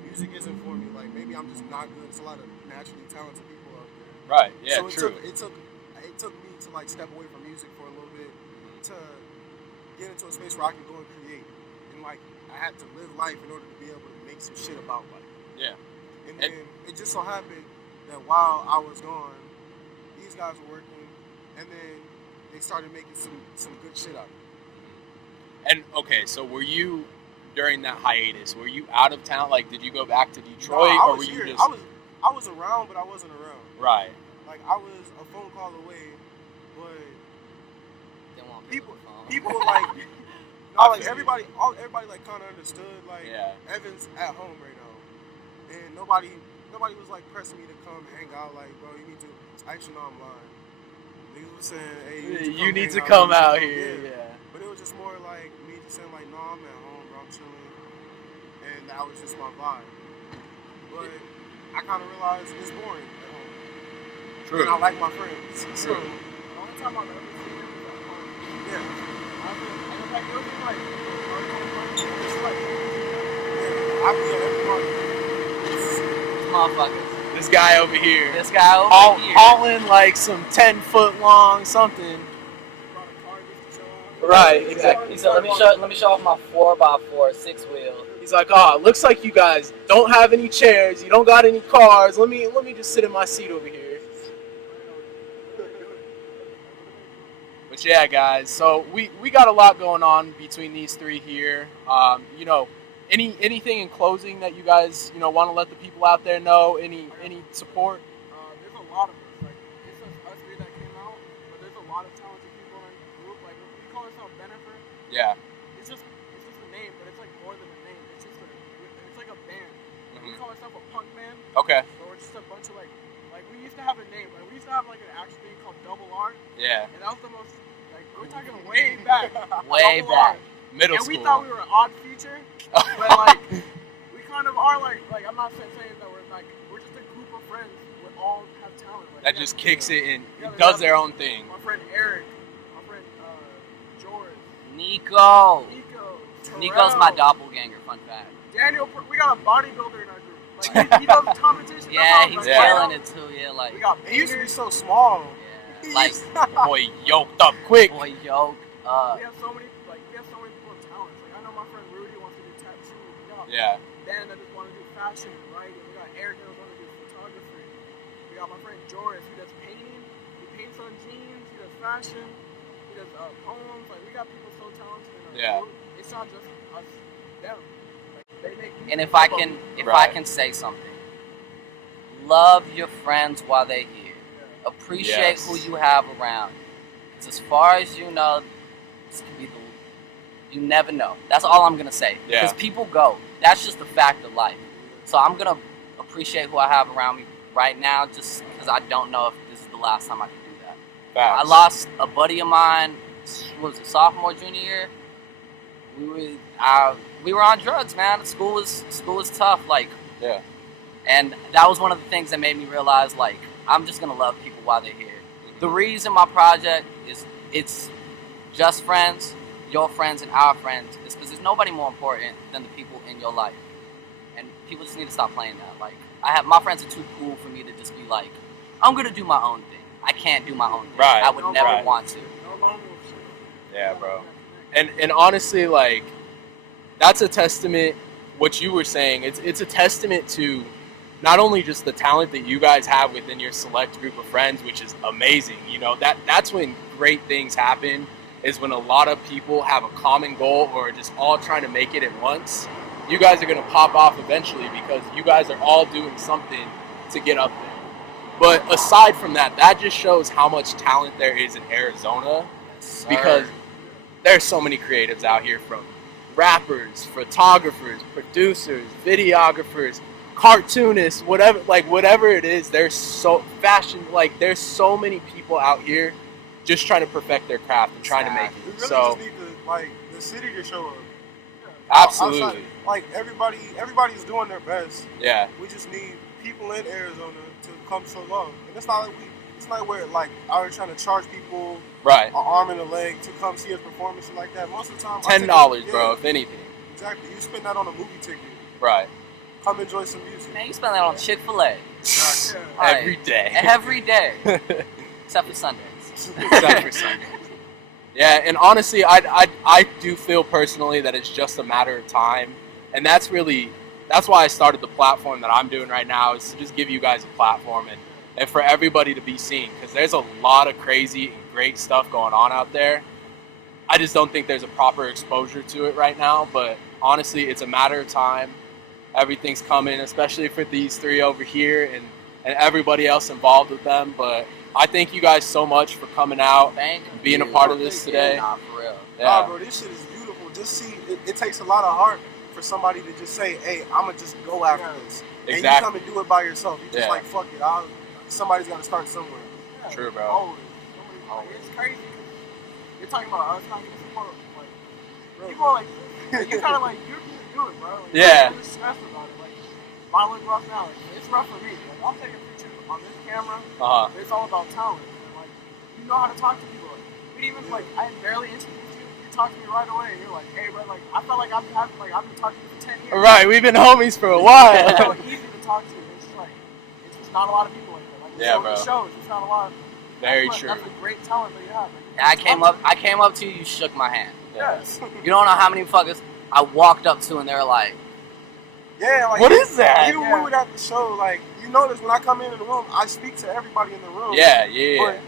music isn't for me. Like maybe I'm just not good. It's a lot of naturally talented people out there. Right. Yeah. So True. it took me to like step away from music for a little bit to get into a space where I can go and create. And like I had to live life in order to be able to make some shit about life. Yeah. And then it just so happened that while I was gone, these guys were working, and then they started making some good shit out of it. And okay, so were you during that hiatus? Were you out of town? Like, did you go back to Detroit, No, I or was were here. you just? I was around, but I wasn't around. Right. Like I was a phone call away, but Didn't want people people were like, no, like everybody like kind of understood. Like Evan's at home right now, and nobody was like pressing me to come hang out. Like, bro, you need to. Actually, no, I'm lying. Niggas was saying, hey, you need to come out here. Yeah. But it was just more like me just saying like, no, I'm at home, bro, I'm chilling, and that was just my vibe. But I kind of realized it's boring at home. True. And I like my friends. So, the only time I've ever seen him was at home. Yeah. And it's like, it was like, it's like, I be at every party. Motherfuckers. This guy over here. This guy over here. Hauling like some 10-foot long something. Right, exactly. He said, let me show off my 4x4 6-wheel. He's like, oh, looks like you guys don't have any chairs. You don't got any cars. Let me just sit in my seat over here. But yeah, guys. So we got a lot going on between these three here. You know, anything in closing that you guys want to let the people out there know? Any support? There's a lot of us. Like it's just us three that came out, but there's a lot of talented people in the group. Like we call ourselves Benefit. Yeah. It's just a name, but it's like more than a name. It's like a band. We call ourselves a punk band. Okay. So we're just a bunch of like we used to have a name. Like we used to have like an actual thing called Double R. Yeah. And that was the most we're talking way back. Way back. Middle school. And we thought we were an odd feature, but like we kind of are like I'm not saying that we're just a group of friends who all have talent. Like, that just kicks it and does their own thing. My friend Eric, my friend George, Nico's Terrell, my doppelganger. Fun fact. Daniel, we got a bodybuilder in our group. Like he does competition. Yeah, he's killing it too. Yeah, like we got. He used to be so small. Yeah, like boy yoked up quick. Boy yoked. We have so many people with talents. Like I know my friend Rudy wants to do tattoo. We got Ben that just want to do fashion and writing. We got Eric that want to do photography. We got my friend Joris who does painting. He paints on jeans. He does fashion. He does poems. Like we got people so talented in our group. It's not just us, them. Like, they make. And if I can say something, love your friends while they're here. Yeah. Appreciate who you have around. Because as far as you know, this could be you never know. That's all I'm gonna say. Because people go. That's just a fact of life. So I'm gonna appreciate who I have around me right now, just because I don't know if this is the last time I can do that. Facts. I lost a buddy of mine. What was it, sophomore, junior year? We were on drugs, man. School was tough. Like, and that was one of the things that made me realize, like, I'm just gonna love people while they're here. The reason my project is it's just friends, your friends, and our friends is because there's nobody more important than the people in your life, and people just need to stop playing that. Like, my friends are too cool for me to just be like, I'm gonna do my own thing. I can't do my own thing. Right. I would never want to. Yeah, bro. And honestly, like, that's a testament. What you were saying, it's a testament to not only just the talent that you guys have within your select group of friends, which is amazing. You know, that's when great things happen, is when a lot of people have a common goal or just all trying to make it at once. You guys are going to pop off eventually because you guys are all doing something to get up there. But aside from that, that just shows how much talent there is in Arizona, because there's so many creatives out here, from rappers, photographers, producers, videographers, cartoonists, whatever it is. There's so there's so many people out here just trying to perfect their craft and trying to make it. We really just need the city to show up. Absolutely. Outside, everybody's doing their best. Yeah. We just need people in Arizona to come show love. And it's not we're out here trying to charge people an arm and a leg to come see us perform and shit like that. Most of the time, $10, bro, if anything. Exactly. You spend that on a movie ticket. Right. Come enjoy some music. Man, you spend that on Chick-fil-A. Every day. Every day. Except for Sundays. Except for Sundays. Yeah, and honestly, I do feel personally that it's just a matter of time. And that's why I started the platform that I'm doing right now, is to just give you guys a platform and for everybody to be seen. Because there's a lot of crazy and great stuff going on out there. I just don't think there's a proper exposure to it right now. But honestly, it's a matter of time. everything's coming, especially for these three over here and everybody else involved with them. But I thank you guys so much for coming out and being a part of this today. Nah, for real. Yeah. Nah, bro, this shit is beautiful. Just see, it takes a lot of heart for somebody to just say, hey, I'm going to just go after this. And you come and do it by yourself. You just like, fuck it. Somebody's got to start somewhere. Yeah. True, bro. Always. It's crazy. You're talking about us not getting support. Like, people are like, you're kind of like, you're going to do it, bro. Like, Yeah. You're stressed about it. Like, mine look rough now. Like, it's rough for me. Like, I'll take a picture on this camera. But it's all about talent. And, like, you know how to talk to people. But even like, I barely introduced you. You talk to me right away. And you're like, hey, bro. Like, I felt like I've been talking to you for 10 years. Right, we've been homies for a while. It's so easy to talk to. It's just like, it's just not a lot of people like that. Like, bro. It shows. It's not a lot. Very true. That's a great talent that you have. Like, Yeah, I came up to you, you shook my hand. Yes. You don't know how many fuckers I walked up to and they were like, Yeah, like, What is that? Even when we were at the show, like, you notice when I come into the room, I speak to everybody in the room. Yeah. But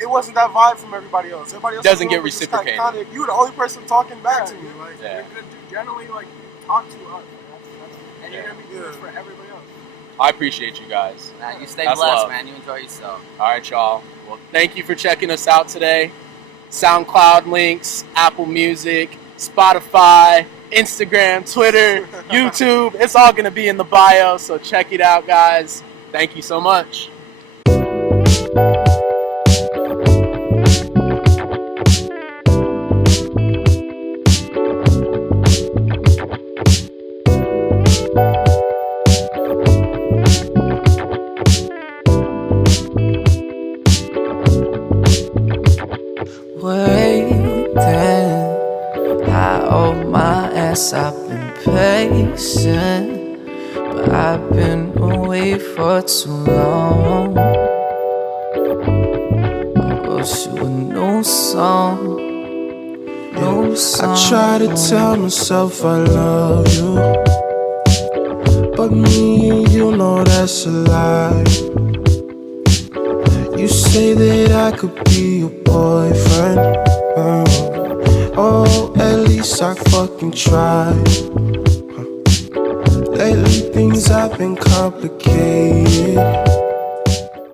it wasn't that vibe from everybody else. Everybody else Doesn't in the get room was just reciprocated. you were the only person talking back to me. Like, Yeah. You're good. Generally, like, you talk to us. And you're going to be good for everybody else. I appreciate you guys. nah, you stay That's blessed, love. man. You enjoy yourself. All right, y'all. Well, thank you for checking us out today. SoundCloud links, Apple Music, Spotify, Instagram, Twitter, YouTube. It's all going to be in the bio, so check it out, guys. Thank you so much. Waiting, I owe my ass, I've been patient, but I've been away for too long. I wrote you a new song, I try to tell myself I love you, but me and you know that's a lie. You say that I could be your boyfriend. Oh, at least I fucking tried. Lately things have been complicated.